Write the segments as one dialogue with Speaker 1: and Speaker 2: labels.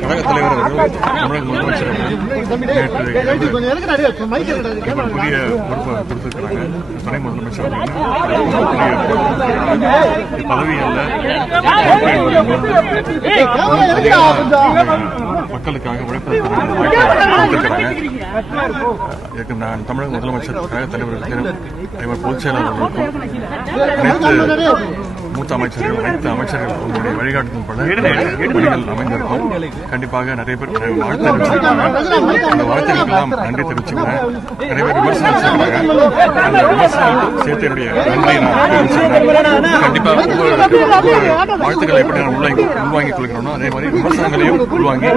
Speaker 1: கழக தலைவர் தமிழக முதலமைச்சர் நேற்று புதிய பொறுப்பை கொடுத்திருக்கிறாங்க துணை முதலமைச்சர் பதவி அல்ல மக்களுக்காக உழைப்பதற்காக நான் தமிழக முதலமைச்சர் கழக தலைவர்களுக்கு தலைவர் பொதுச் செயலாளர்களுக்கும் அனைத்து மூத்த அமைச்சர்கள் அனைத்து அமைச்சர்கள் உங்களுடைய வழிகாட்டுதல் அமைந்திருக்கும். கண்டிப்பாக நிறைய பேர் வாழ்த்து தெரிவிச்சிருக்காங்க அந்த வாழ்த்துக்களுக்கெல்லாம் நன்றி தெரிவிச்சுக்கிறேன். நிறைய பேர் விமர்சனம் அந்த விமர்சனம் சேர்த்து என்னுடைய நன்றியை நான் தெரிவிச்சுக்கிறேன். கண்டிப்பா ஒவ்வொரு ஒவ்வொரு வாழ்த்துக்களை எப்படி நான் உள்வாங்கி உள்வாங்கிக் கொள்கிறோனோ அதே மாதிரி விமர்சனங்களையும் உள்வாங்கி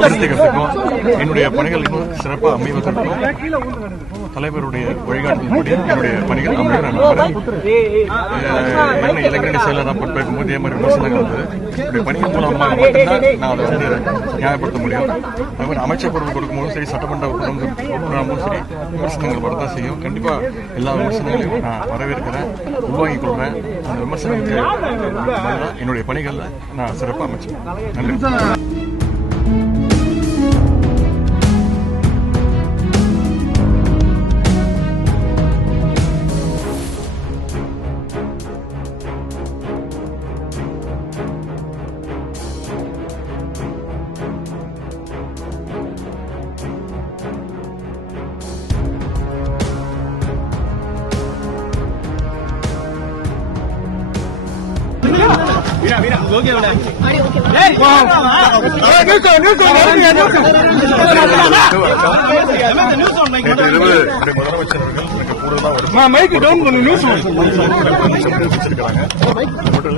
Speaker 1: திருத்திக்கிறதுக்கும் என்னுடைய பணிகள் இன்னும் சிறப்பாக அமைவதற்கும் தலைவருடைய வழிகாட்டுதல்படி என்னுடைய பணிகள் அமைய நான் என்ன இளைஞரணி செயலராக பொறுப்பேற்கும் போது இதே மாதிரி விமர்சனங்கள் வந்தது. என்னுடைய பணிகள் மூலமாக மட்டும்தான் நான் அதை வந்து நியாயப்படுத்த முடியும். அதே மாதிரி அமைச்சர் பொறுப்பு கொடுக்கும்போதும் சரி சட்டமன்ற உறுப்பினரும் சரி விமர்சனங்கள் வரதான் செய்யும். கண்டிப்பா எல்லா விமர்சனங்களையும் நான் வரவேற்கிறேன். உள்வாங்கிக் கொள்றேன் அந்த விமர்சனத்துக்கு என்னுடைய பணிகளில் நான் சிறப்பாக அமைச்சேன் நன்றி.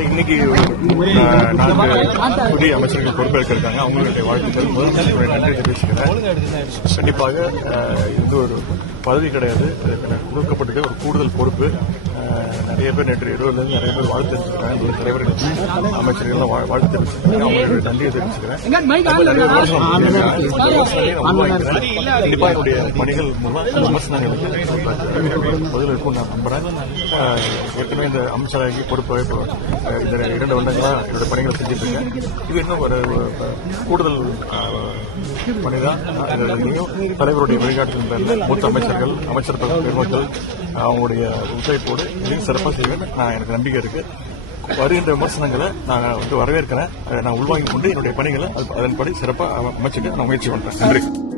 Speaker 1: இன்னைக்கு புதிய அமைச்சர்கள் பொறுப்பேற்க அவங்களுடைய வாழ்த்துக்கள். முதலமைச்சருடைய நன்றி தெரிவிச்சுக்கிறேன். கண்டிப்பாக இது ஒரு பதவி கிடையாது. கொடுக்கப்பட்டது ஒரு கூடுதல் பொறுப்பு நிறைய பேர் நேற்று இரவுலேருந்து நிறைய பேர் வாழ்த்து தெரிவிச்சிருக்காங்க. என்னுடைய தலைவர்கள் அமைச்சர்கள் வாழ்த்து தெரிவிச்சிருக்காங்க. அவங்களுடைய நன்றியை தெரிவிச்சுக்கிறேன். கண்டிப்பா என்னுடைய பணிகள் மூலம் பதில் இருக்கும் நான் நம்புறேன். ஏற்கனவே இந்த அமைச்சராகி பொறுப்பை இந்த இரண்டு வருடங்களா என்னோட பணிகளை செஞ்சுட்டு இருக்கேன். இது இன்னும் ஒரு கூடுதல் பணிதான். தலைவருடைய வழிகாட்டுதல் பேரில் மூத்த அமைச்சர்கள் அமைச்சர் பெருமக்கள் அவங்களுடைய ஒத்துழைப்போடு இதையும் சிறப்பாக செய்வேன் நான் எனக்கு நம்பிக்கை இருக்கு. வருகின்ற விமர்சனங்களை நான் வந்து வரவேற்கிறேன். அதை நான் உள்வாங்கிக் கொண்டு என்னுடைய பணிகளை அதன்படி சிறப்பாக அமைச்சுட்டு நான் முயற்சி பண்றேன். நன்றி.